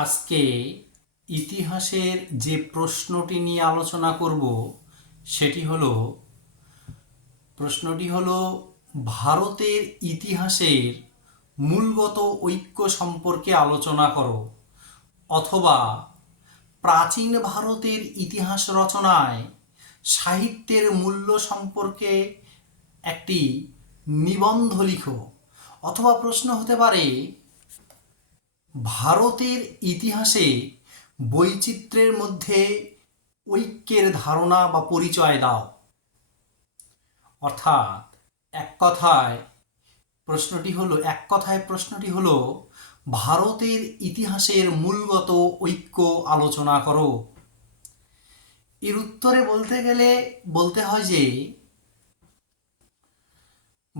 আজকে ইতিহাসের যে প্রশ্নটি নিয়ে আলোচনা করব, সেটি হলো, প্রশ্নটি হলো, ভারতের ইতিহাসের মূলগত ঐক্য সম্পর্কে আলোচনা করো, অথবা প্রাচীন ভারতের ইতিহাস রচনায় সাহিত্যের মূল্য সম্পর্কে একটি নিবন্ধ লিখো, অথবা প্রশ্ন হতে পারে ভারতের ইতিহাসে বৈচিত্র্যের মধ্যে ঐক্যের ধারণা বা পরিচয় দাও। অর্থাৎ এক কথায় প্রশ্নটি হলো, এক কথায় প্রশ্নটি হলো, ভারতের ইতিহাসের মূলগত ঐক্য আলোচনা করো। এর উত্তরে বলতে গেলে বলতে হয় যে,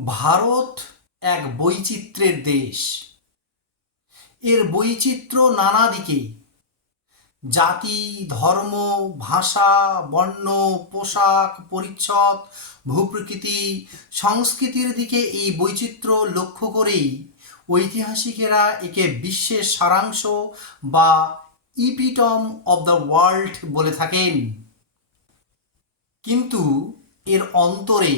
ভারত এক বৈচিত্র্যের দেশ। এর বৈচিত্র্য নানা দিকে। জাতি, ধর্ম, ভাষা, বর্ণ, পোশাক, পরিচ্ছদ, ভূপ্রকৃতি সংস্কৃতির দিকে এই বৈচিত্র্য লক্ষ্য করেই ঐতিহাসিকেরা একে বিশ্বের সারাংশ বা ইপিটম অব দ্য ওয়ার্ল্ড বলে থাকেন। কিন্তু এর অন্তরে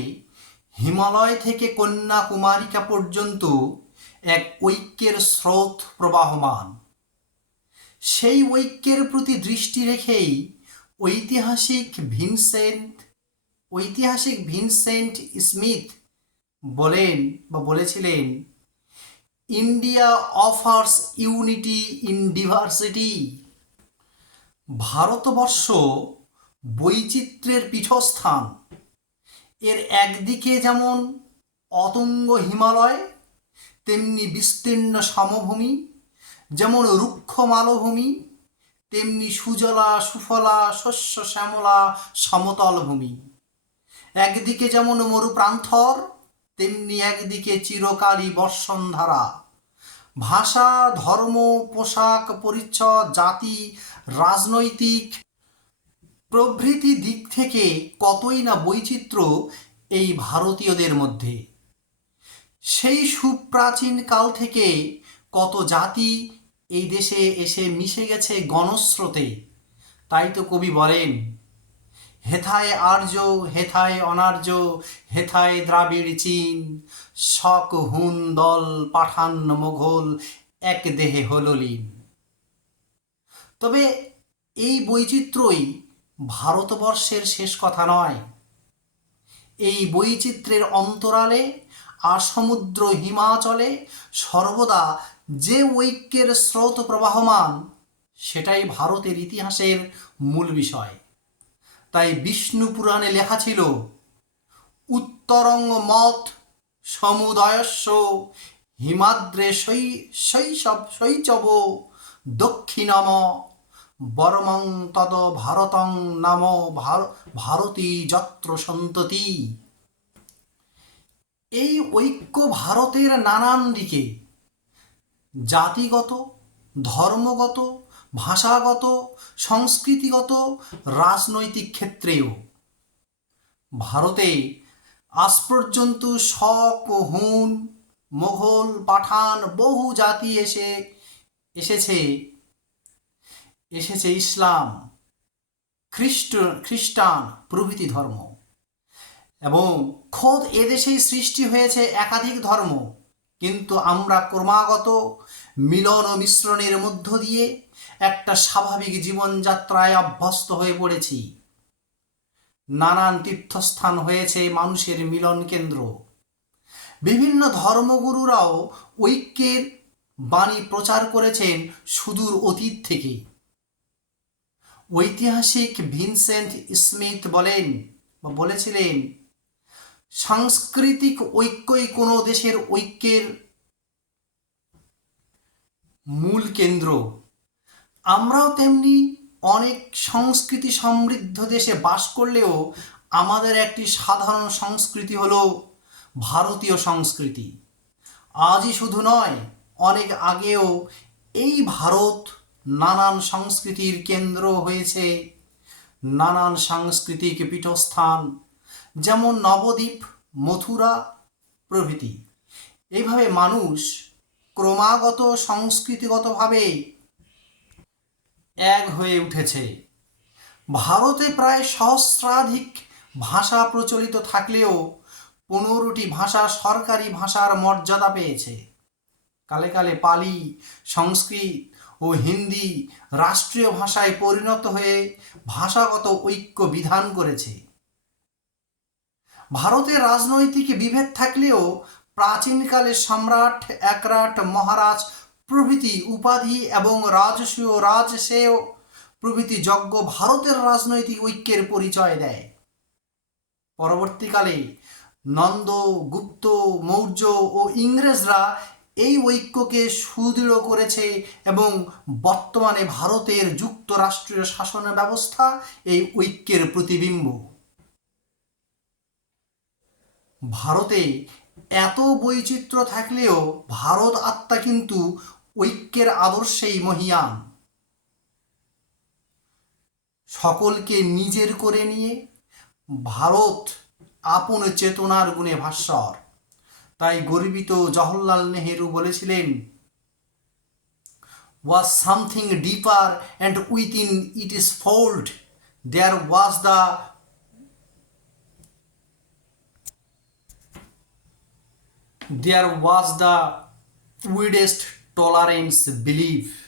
হিমালয় থেকে কন্যাকুমারিকা পর্যন্ত এক ঐক্যের স্রোত প্রবাহমান। সেই ঐক্যের প্রতি দৃষ্টি রেখেই ঐতিহাসিক ভিনসেন্ট ঐতিহাসিক ভিনসেন্ট স্মিথ বলেন বা বলেছিলেন, India offers unity in diversity. Bharatvarsha বৈচিত্র্যের পীঠস্থান। এর একদিকে যেমন অতঙ্গ হিমালয় তেমনি বিস্তীর্ণ সমভূমি, যেমন রুক্ষ মালভূমি, তেমনি সুজলা, সুফলা, শস্য, শ্যামলা, সমতল ভূমি। একদিকে যেমন মরুপ্রান্তর, তেমনি একদিকে চিরকালী বর্ষণধারা। ভাষা, ধর্ম, পোশাক পরিচ্ছদ জাতি, রাজনৈতিক প্রভৃতি দিক থেকে কতই না বৈচিত্র্য এই ভারতীয়দের মধ্যে। সেই সুপ্রাচীন কাল থেকে কত জাতি এই দেশে এসে মিশে গেছে গণস্রোতে? তাই তো কবি বলেন, হেথায় আর্য, হেথায় অনার্য, হেথায় দ্রাবিড় চীন, শক হুন দল পাঠান মোঘল, এক দেহে হল লীন। তবে এই বৈচিত্র্যই ভারতবর্ষের শেষ কথা নয়। এই বৈচিত্র্যের অন্তরালে আর সমুদ্র হিমাচলে সর্বদা যে ঐক্যের স্রোত প্রবাহমান, সেটাই ভারতের ইতিহাসের মূল বিষয়। তাই বিষ্ণু পুরাণে লেখা ছিল, উত্তরঙ্গ মত সমুদয়স্য হিমাদ্রে শৈশব, শৈচব দক্ষিণম বরমং তদ ভারতং নাম ভারতী যত্র সন্ততি। এই ঐক্য ভারতের নানান দিকে। জাতিগত, ধর্মগত, ভাষাগত, সংস্কৃতিগত, রাজনৈতিক ক্ষেত্রেও। ভারতে আজ পর্যন্ত শক, হুন, মোঘল, পাঠান বহু জাতি এসে, এসেছে। এসেছে ইসলাম খ্রিস্ট খ্রিস্টান প্রভৃতি ধর্ম। এবং খোদ এদেশেই সৃষ্টি হয়েছে একাধিক ধর্ম। কিন্তু আমরা ক্রমাগত মিলন ও মিশ্রণের মধ্য দিয়ে একটা স্বাভাবিক জীবনযাত্রায় অভ্যস্ত হয়ে পড়েছি। নানান তীর্থস্থান হয়েছে মানুষের মিলন কেন্দ্র। বিভিন্ন ধর্মগুরুরাও ঐক্যের বাণী প্রচার করেছেন সুদূর অতীত থেকে। ঐতিহাসিক ভিনসেন্ট স্মিথ বলেন বলেছিলেন সাংস্কৃতিক ঐক্যই কোনো দেশের ঐক্যের মূল কেন্দ্র। আমরাও তেমনি অনেক সংস্কৃতি সমৃদ্ধ দেশে বাস করলেও আমাদের একটি সাধারণ সংস্কৃতি হলো ভারতীয় সংস্কৃতি। আজই শুধু নয়, অনেক আগেও এই ভারত নানান সংস্কৃতির কেন্দ্র হয়েছে, নানান সাংস্কৃতিক পীঠস্থান যেমন নবদ্বীপ, মথুরা প্রভৃতি। এইভাবে মানুষ ক্রমাগত সংস্কৃতিগতভাবে এক হয়ে উঠেছে। ভারতে প্রায় সহস্রাধিক ভাষা প্রচলিত থাকলেও পনেরোটি ভাষা সরকারি ভাষার মর্যাদা পেয়েছে। কালে কালে পালি, সংস্কৃত ও হিন্দি রাষ্ট্রীয় ভাষায় পরিণত হয়ে ভাষাগত ঐক্য বিধান করেছে। ভারতের রাজনৈতিক বিভেদ থাকলেও প্রাচীনকালে সম্রাট একরাট মহারাজ প্রভৃতি উপাধি এবং রাজসূয় রাজসেয় প্রভৃতি যজ্ঞ ভারতের রাজনৈতিক ঐক্যের পরিচয় দেয়। পরবর্তীকালে নন্দ, গুপ্ত, মৌর্য ও ইংরেজরা এই ঐক্যকে সুদৃঢ় করেছে এবং বর্তমানে ভারতের যুক্তরাষ্ট্রীয় শাসন ব্যবস্থা এই ঐক্যের প্রতিবিম্ব। ভারতে এত বৈচিত্র্য থাকলেও ভারত আত্মা কিন্তু ঐক্যের আদর্শেই মহিয়ান। সকলকে নিজের করে নিয়ে ভারত আপন চেতনার গুণে ভাস্বর। তাই গর্বিত জওহরলাল নেহেরু বলেছিলেন, was something deeper and within it is fold, there was the there was the widest tolerance belief